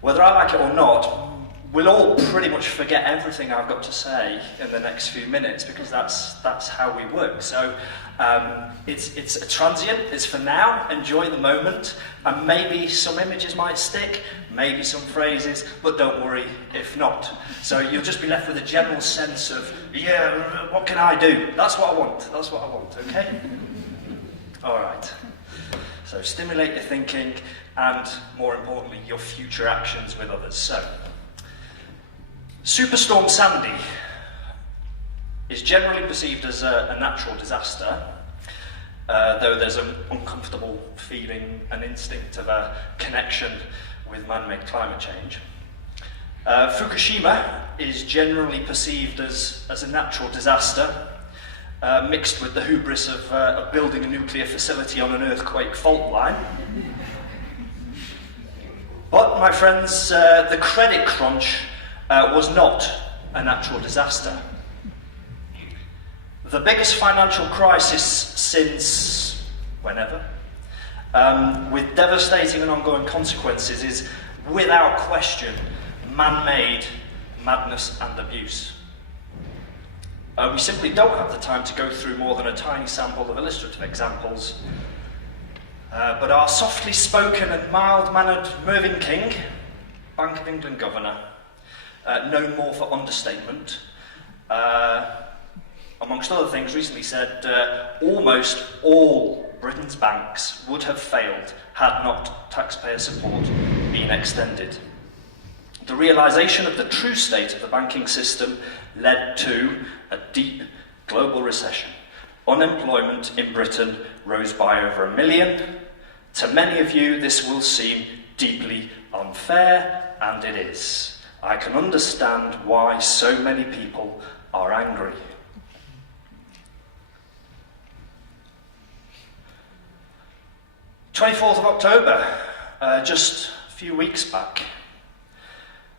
Whether I like it or not, we'll all pretty much forget everything I've got to say in the next few minutes, because that's how we work. So it's a transient, it's for now, enjoy the moment, and maybe some images might stick, maybe some phrases, but don't worry if not. So you'll just be left with a general sense of, yeah, what can I do? That's what I want, okay? All right. So stimulate your thinking, and more importantly, your future actions with others. So, Superstorm Sandy is generally perceived as a natural disaster, though there's an uncomfortable feeling, an instinct of a connection with man-made climate change. Fukushima is generally perceived as a natural disaster, mixed with the hubris of building a nuclear facility on an earthquake fault line. But, my friends, the credit crunch was not a natural disaster. The biggest financial crisis since whenever, with devastating and ongoing consequences, is without question man-made madness and abuse. We simply don't have the time to go through more than a tiny sample of illustrative examples, but our softly spoken and mild-mannered Mervyn King, Bank of England governor, known more for understatement, amongst other things, recently said almost all Britain's banks would have failed had not taxpayer support been extended. The realisation of the true state of the banking system led to a deep global recession. Unemployment in Britain rose by over 1 million. To many of you, this will seem deeply unfair, and it is. I can understand why so many people are angry. October 24th, just a few weeks back.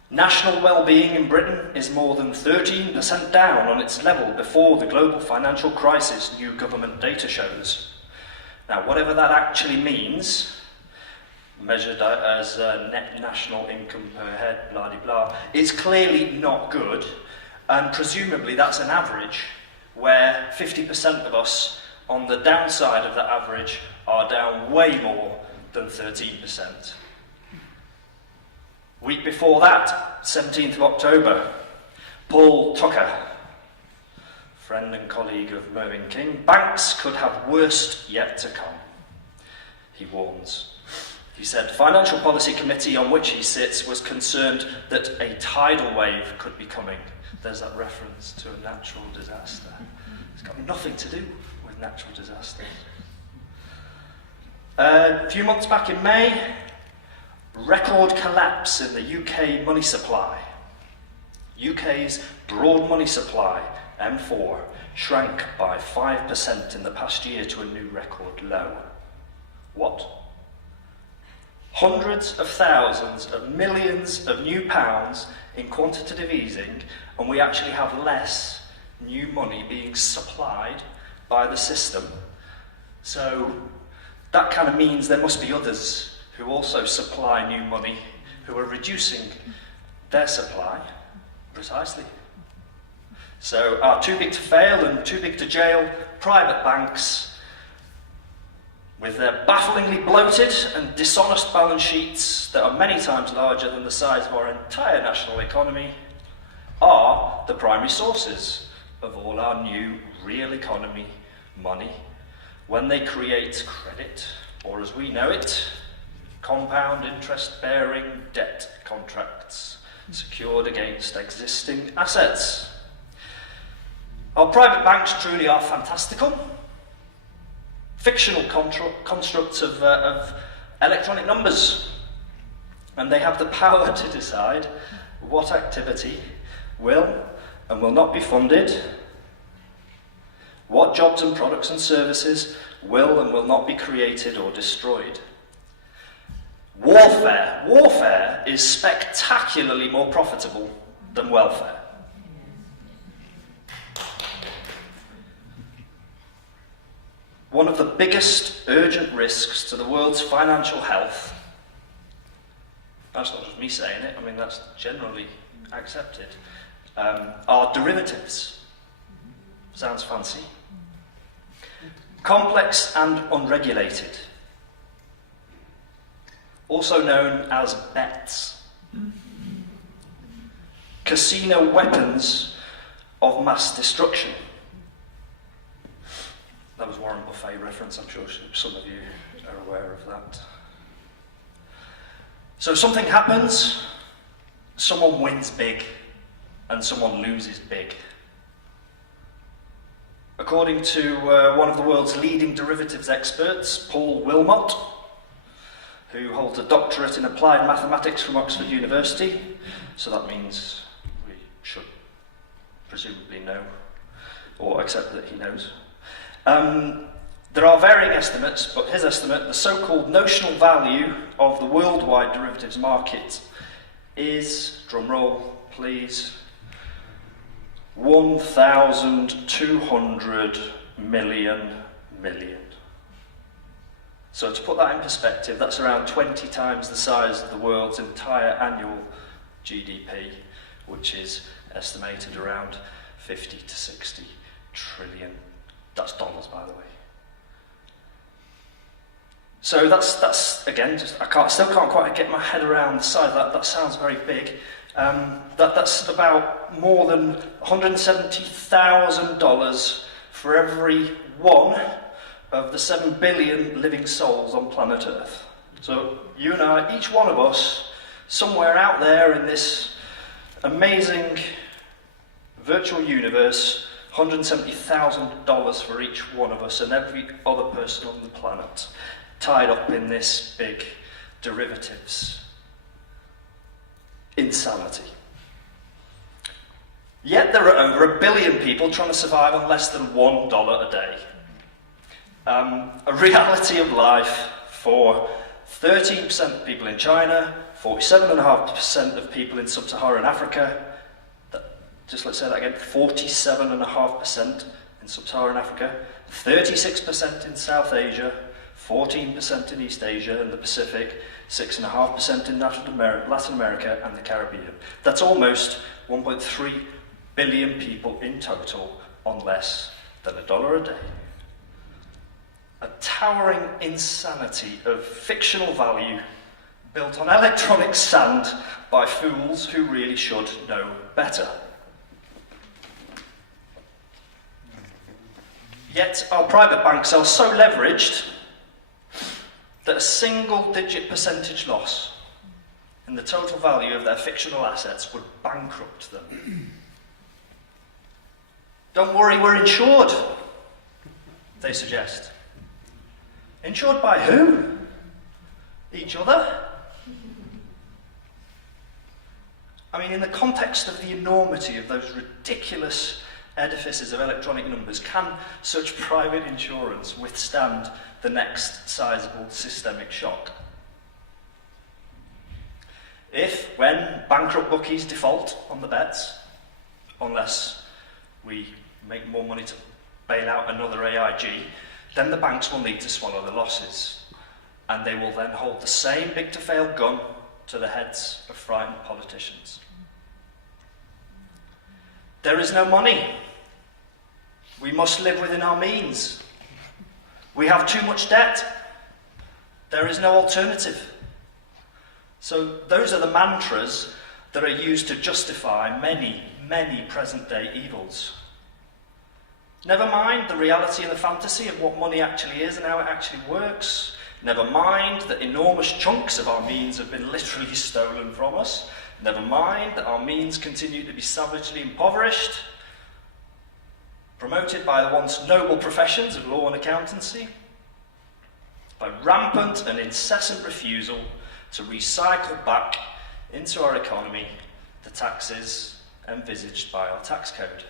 National well-being in Britain is more than 13% down on its level before the global financial crisis, new government data shows. Now, whatever that actually means, measured as net national income per head, blah-de-blah, is clearly not good, and presumably that's an average where 50% of us on the downside of that average are down way more than 13%. Week before that, 17th of October, Paul Tucker, friend and colleague of Mervyn King, banks could have worse yet to come, he warns. He said, Financial Policy Committee on which he sits was concerned that a tidal wave could be coming. There's that reference to a natural disaster. It's got nothing to do with natural disasters. A few months back in May, record collapse in the UK money supply. UK's broad money supply, M4, shrank by 5% in the past year to a new record low. What? Hundreds of thousands of millions of new pounds in quantitative easing, and we actually have less new money being supplied by the system. So that kind of means there must be others who also supply new money who are reducing their supply. Precisely. So our too big to fail and too big to jail private banks, with their bafflingly bloated and dishonest balance sheets that are many times larger than the size of our entire national economy, are the primary sources of all our new real economy money when they create credit, or as we know it, compound interest-bearing debt contracts secured against existing assets. Our private banks truly are fantastical. Fictional constructs of electronic numbers, and they have the power to decide what activity will and will not be funded, what jobs and products and services will and will not be created or destroyed. Warfare is spectacularly more profitable than welfare. One of the biggest urgent risks to the world's financial health that's not just me saying it, I mean that's generally accepted, are derivatives. Sounds fancy. Complex and unregulated. Also known as bets. Casino weapons of mass destruction. That was Warren Buffett reference, I'm sure some of you are aware of that. So something happens, someone wins big, and someone loses big. According to one of the world's leading derivatives experts, Paul Wilmot, who holds a doctorate in applied mathematics from Oxford University, so that means we should presumably know, or accept that he knows. There are varying estimates, but his estimate, the so-called notional value of the worldwide derivatives market is, drumroll please, 1,200 million. So to put that in perspective, that's around 20 times the size of the world's entire annual GDP, which is estimated around 50 to 60 trillion. That's dollars, by the way. So that's again, still can't quite get my head around the size of that. That sounds very big. That's about more than $170,000 for every one of the 7 billion living souls on planet Earth. So you and I, each one of us, somewhere out there in this amazing virtual universe, $170,000 for each one of us and every other person on the planet, tied up in this big derivatives insanity. Yet there are over 1 billion people trying to survive on less than $1 a day. A reality of life for 13% of people in China, 47.5% of people in sub-Saharan Africa, let's say that again, 47.5% in sub-Saharan Africa, 36% in South Asia, 14% in East Asia and the Pacific, 6.5% in Latin America and the Caribbean. That's almost 1.3 billion people in total on less than $1 a day. A towering insanity of fictional value built on electronic sand by fools who really should know better. Yet our private banks are so leveraged that a single-digit percentage loss in the total value of their fictional assets would bankrupt them. Don't worry, we're insured, they suggest. Insured by who? Each other? I mean, in the context of the enormity of those ridiculous edifices of electronic numbers, can such private insurance withstand the next sizable systemic shock? If, when bankrupt bookies default on the bets, unless we make more money to bail out another AIG, then the banks will need to swallow the losses, and they will then hold the same big-to-fail gun to the heads of frightened politicians. There is no money. We must live within our means. We have too much debt. There is no alternative. So those are the mantras that are used to justify many, many present-day evils. Never mind the reality and the fantasy of what money actually is and how it actually works. Never mind that enormous chunks of our means have been literally stolen from us. Never mind that our means continue to be savagely impoverished, promoted by the once noble professions of law and accountancy, by rampant and incessant refusal to recycle back into our economy the taxes envisaged by our tax code.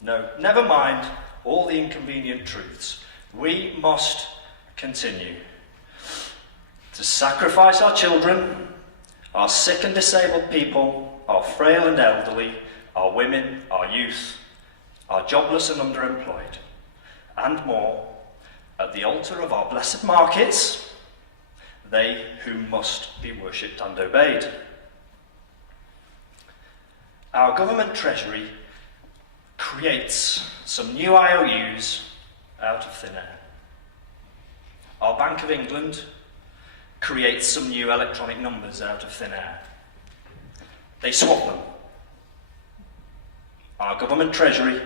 No, never mind all the inconvenient truths. We must continue to sacrifice our children, our sick and disabled people, our frail and elderly, our women, our youth, our jobless and underemployed, and more, at the altar of our blessed markets, they who must be worshipped and obeyed. Our government treasury creates some new IOUs out of thin air. Our Bank of England creates some new electronic numbers out of thin air. They swap them. Our government treasury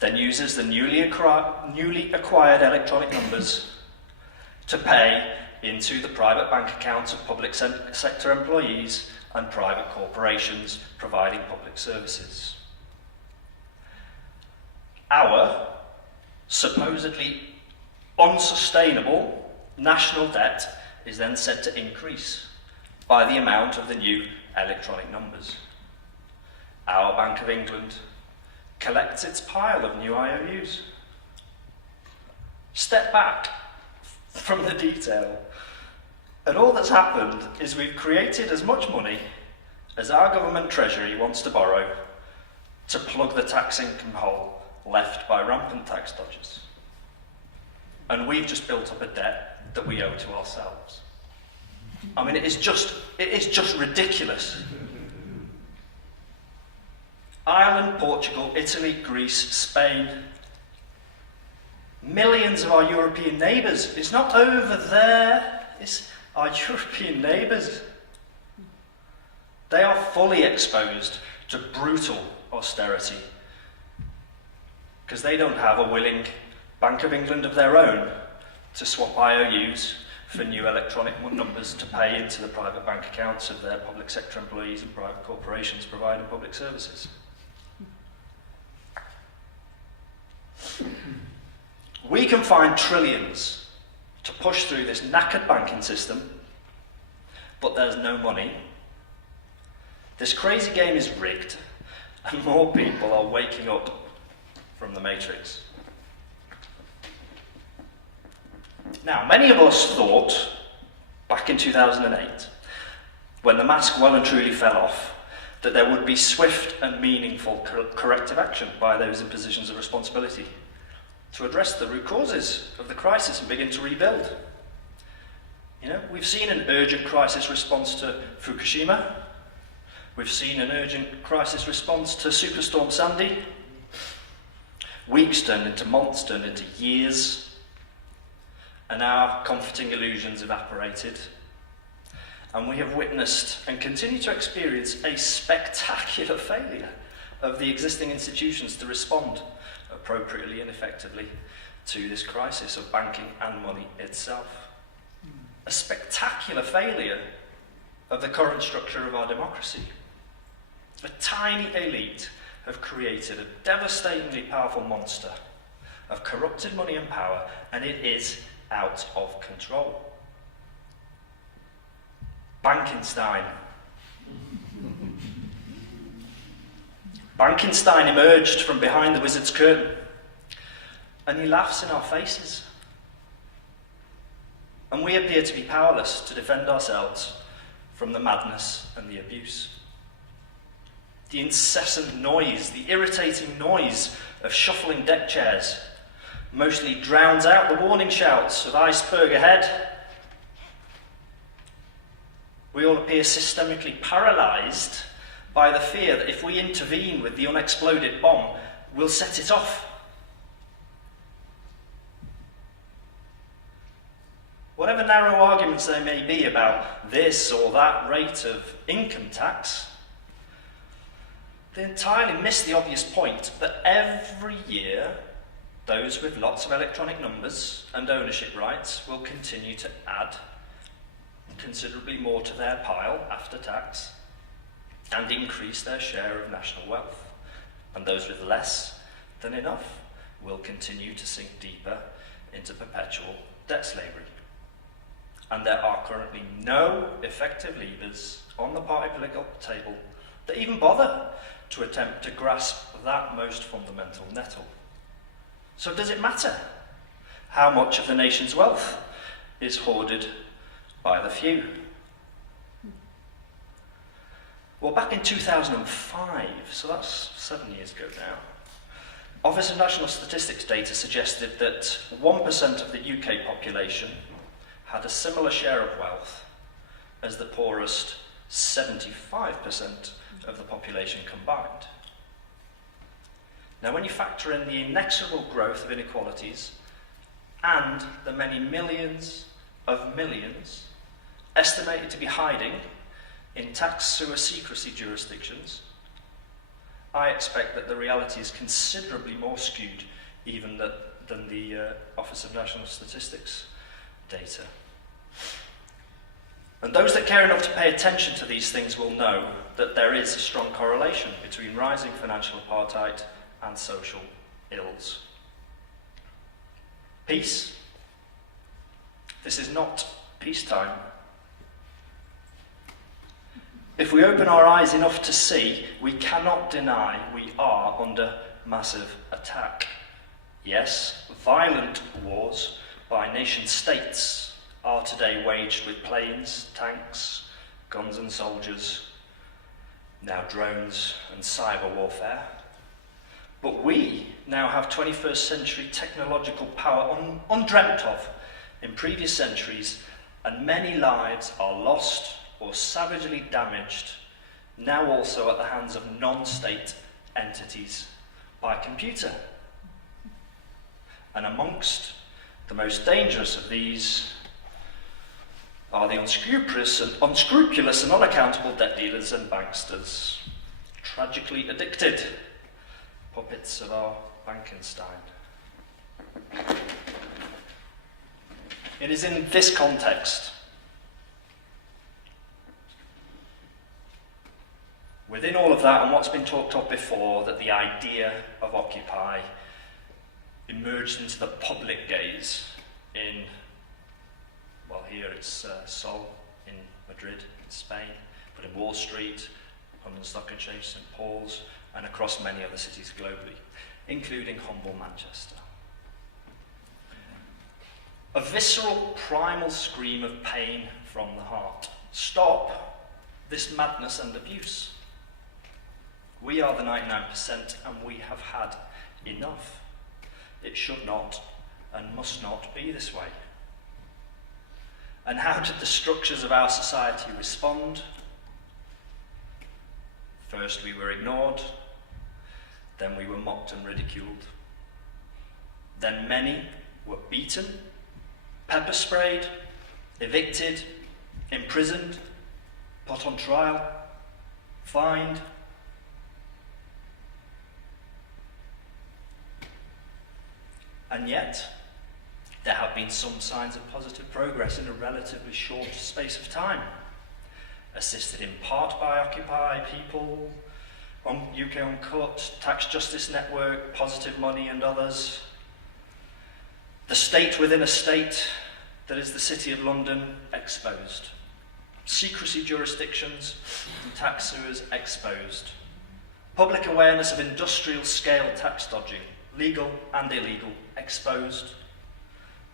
then uses the newly acquired electronic numbers to pay into the private bank accounts of public sector employees and private corporations providing public services. Our supposedly unsustainable national debt is then said to increase by the amount of the new electronic numbers. Our Bank of England collects its pile of new IOUs. Step back from the detail, and all that's happened is we've created as much money as our government treasury wants to borrow to plug the tax income hole left by rampant tax dodgers. And we've just built up a debt that we owe to ourselves. I mean, it is just ridiculous. Ireland, Portugal, Italy, Greece, Spain, millions of our European neighbours. It's not over there, it's our European neighbours. They are fully exposed to brutal austerity because they don't have a willing Bank of England of their own to swap IOUs for new electronic numbers to pay into the private bank accounts of their public sector employees and private corporations providing public services. We can find trillions to push through this knackered banking system, but there's no money. This crazy game is rigged, and more people are waking up from the matrix. Now, many of us thought, back in 2008, when the mask well and truly fell off, that there would be swift and meaningful corrective action by those in positions of responsibility to address the root causes of the crisis and begin to rebuild. You know, we've seen an urgent crisis response to Fukushima. We've seen an urgent crisis response to Superstorm Sandy. Weeks turned into months, turned into years. And our comforting illusions evaporated. And we have witnessed and continue to experience a spectacular failure of the existing institutions to respond appropriately and effectively to this crisis of banking and money itself. A spectacular failure of the current structure of our democracy. A tiny elite have created a devastatingly powerful monster of corrupted money and power, and it is out of control. Bankenstein. Bankenstein emerged from behind the wizard's curtain, and he laughs in our faces. And we appear to be powerless to defend ourselves from the madness and the abuse. The incessant noise, the irritating noise of shuffling deck chairs mostly drowns out the warning shouts of iceberg ahead. We all appear systemically paralysed by the fear that if we intervene with the unexploded bomb, we'll set it off. Whatever narrow arguments there may be about this or that rate of income tax, they entirely miss the obvious point that every year those with lots of electronic numbers and ownership rights will continue to add considerably more to their pile after tax and increase their share of national wealth. And those with less than enough will continue to sink deeper into perpetual debt slavery. And there are currently no effective levers on the party political table that even bother to attempt to grasp that most fundamental nettle. So does it matter how much of the nation's wealth is hoarded by the few? Well, back in 2005, so that's 7 years ago now, Office of National Statistics data suggested that 1% of the UK population had a similar share of wealth as the poorest 75% of the population combined. Now, when you factor in the inexorable growth of inequalities and the many millions of millions estimated to be hiding in tax sewer secrecy jurisdictions, I expect that the reality is considerably more skewed even than the Office of National Statistics data. And those that care enough to pay attention to these things will know that there is a strong correlation between rising financial apartheid and social ills. Peace? This is not peacetime. If we open our eyes enough to see, we cannot deny we are under massive attack. Yes, violent wars by nation states are today waged with planes, tanks, guns and soldiers, now drones and cyber warfare. But we now have 21st century technological power undreamt of in previous centuries, and many lives are lost or savagely damaged, now also at the hands of non-state entities by computer. And amongst the most dangerous of these are the unscrupulous and unaccountable debt dealers and banksters, tragically addicted puppets of our Frankenstein. It is in this context, within all of that and what's been talked of before, that the idea of Occupy emerged into the public gaze in, well, here it's Sol in Madrid, in Spain, but in Wall Street, London Stock Exchange, St. Paul's, and across many other cities globally, including humble Manchester. A visceral, primal scream of pain from the heart. Stop this madness and abuse. We are the 99% and we have had enough. It should not and must not be this way. And how did the structures of our society respond? First we were ignored, then we were mocked and ridiculed. Then many were beaten, pepper sprayed, evicted, imprisoned, put on trial, fined. And yet, there have been some signs of positive progress in a relatively short space of time, assisted in part by Occupy, People, UK Uncut, Tax Justice Network, Positive Money and others. The state within a state that is the City of London exposed. Secrecy jurisdictions and tax sewers exposed. Public awareness of industrial scale tax dodging, legal and illegal, exposed.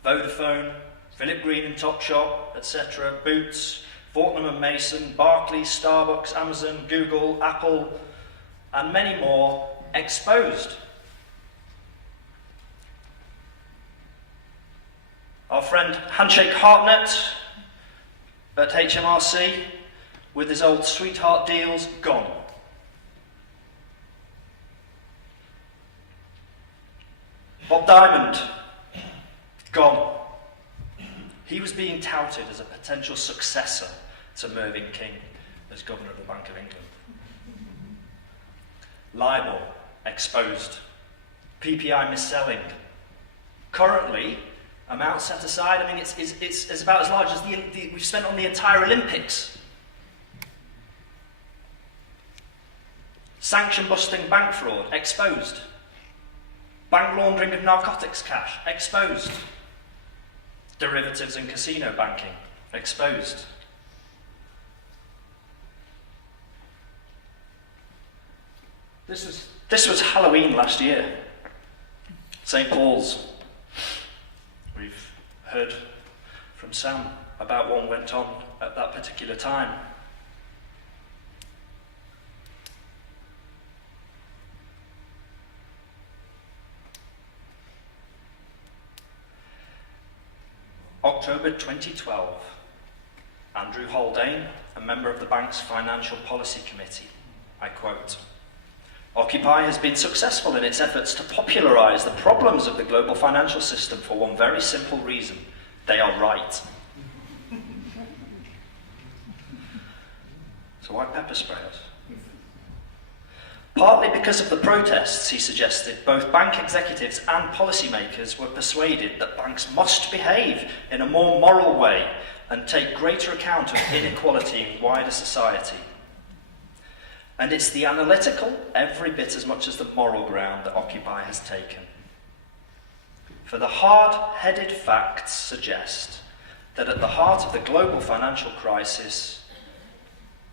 Vodafone, Philip Green and Topshop, etc., Boots, Fortnum and Mason, Barclays, Starbucks, Amazon, Google, Apple, and many more exposed. Our friend Handshake Hartnett at HMRC, with his old sweetheart deals, gone. Bob Diamond, gone. He was being touted as a potential successor to Mervyn King as Governor of the Bank of England. Libel, exposed. PPI mis-selling. Currently, amount set aside, I mean, it's about as large as we've spent on the entire Olympics. Sanction-busting bank fraud, exposed. Bank laundering of narcotics cash, exposed. Derivatives and casino banking, exposed. This was Halloween last year. St. Paul's. We've heard from Sam about what went on at that particular time. October 2012, Andrew Haldane, a member of the bank's Financial Policy Committee. I quote, "Occupy has been successful in its efforts to popularise the problems of the global financial system for one very simple reason. They are right." So why pepper spray us? Partly because of the protests, he suggested, both bank executives and policymakers were persuaded that banks must behave in a more moral way and take greater account of inequality in wider society. And it's the analytical every bit as much as the moral ground that Occupy has taken. For the hard-headed facts suggest that at the heart of the global financial crisis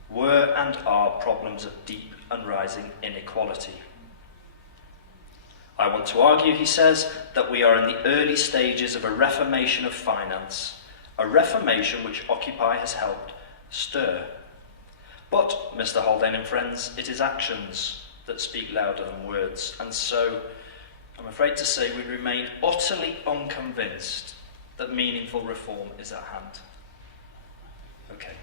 were and are problems of deep and rising inequality. I want to argue, he says, that we are in the early stages of a reformation of finance, a reformation which Occupy has helped stir. But, Mr. Haldane and friends, it is actions that speak louder than words, and so I'm afraid to say we remain utterly unconvinced that meaningful reform is at hand. Okay.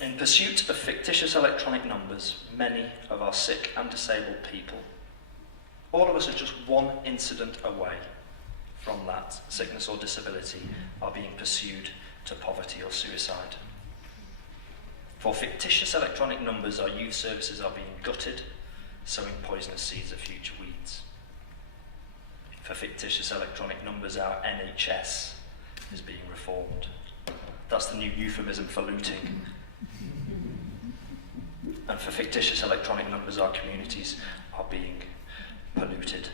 In pursuit of fictitious electronic numbers, many of our sick and disabled people, all of us are just one incident away from that sickness or disability, are being pursued to poverty or suicide. For fictitious electronic numbers, our youth services are being gutted, sowing poisonous seeds of future weeds. For fictitious electronic numbers, our NHS is being reformed. That's the new euphemism for looting. And for fictitious electronic numbers, our communities are being polluted.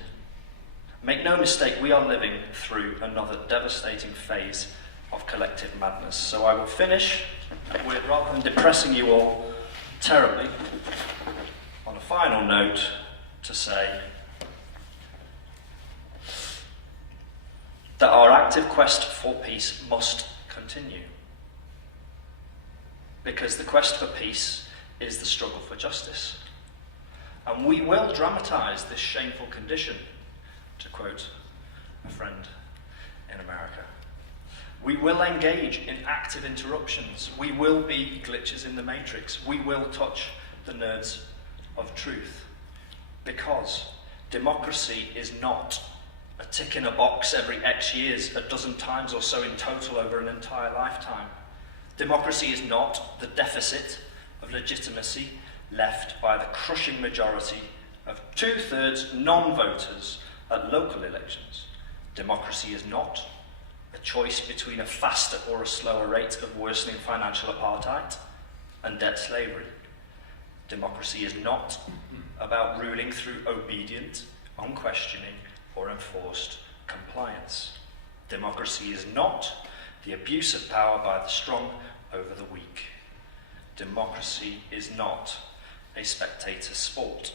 Make no mistake, we are living through another devastating phase of collective madness. So I will finish with, rather than depressing you all terribly, on a final note to say that our active quest for peace must continue. Because the quest for peace is the struggle for justice. And we will dramatise this shameful condition, to quote a friend in America. We will engage in active interruptions. We will be glitches in the matrix. We will touch the nerves of truth. Because democracy is not a tick in a box every X years, a dozen times or so in total over an entire lifetime. Democracy is not the deficit of legitimacy left by the crushing majority of 2/3 non-voters at local elections. Democracy is not a choice between a faster or a slower rate of worsening financial apartheid and debt slavery. Democracy is not about ruling through obedient, unquestioning, or enforced compliance. Democracy is not the abuse of power by the strong over the weak. Democracy is not a spectator sport.